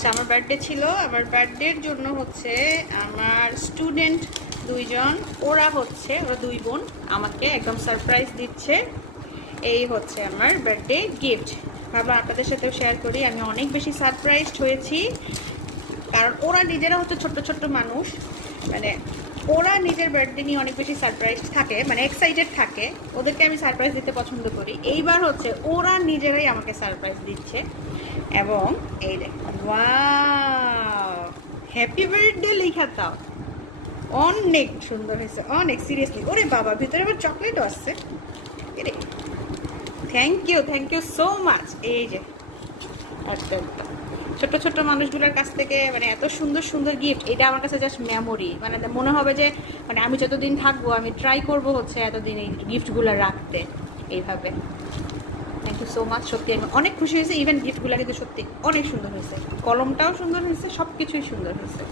আচ্ছা, আমার বার্থডে ছিল। আমার বার্থডের জন্য হচ্ছে আমার স্টুডেন্ট দুইজন, ওরা 2 বোন আমাকে একদম সারপ্রাইজ দিচ্ছে। এই হচ্ছে আমার বার্থডে গিফট। ভাবলাম আপনাদের সাথেও শেয়ার করি। আমি অনেক বেশি সারপ্রাইজড হয়েছি, কারণ ওরা নিজেরা হচ্ছে ছোট্ট ছোট্ট মানুষ, মানে ওরা নিজের বার্থডে নিয়ে অনেক বেশি সারপ্রাইজ থাকে, মানে এক্সাইটেড থাকে। ওদেরকে আমি সারপ্রাইজ দিতে পছন্দ করি। এইবার হচ্ছে ওরা নিজেরাই আমাকে সারপ্রাইজ দিচ্ছে। এবং এই দেখুন, ওয়াও, হ্যাপি বার্থডে লেখা, তাও অনেক সুন্দর হয়েছে, অনেক সিরিয়াসলি। ওরে বাবা, ভিতরে আবার চকলেটও আসছে। এরে, থ্যাংক ইউ সো মাচ। এই যে আচ্ছা, ছোট ছোট মানুষগুলোর কাছ থেকে মানে এত সুন্দর সুন্দর গিফট, এটা আমার কাছে জাস্ট মেমোরি। মানে মনে হবে যে মানে আমি যতদিন থাকবো আমি ট্রাই করব হচ্ছে এতদিন এই গিফটগুলো রাখতে এইভাবে। থ্যাংক ইউ সো মাচ, সত্যি আমি অনেক খুশি হয়েছি। ইভেন গিফটগুলো কিন্তু সত্যি অনেক সুন্দর হয়েছে, কলমটাও সুন্দর হয়েছে, সব কিছুই সুন্দর হয়েছে।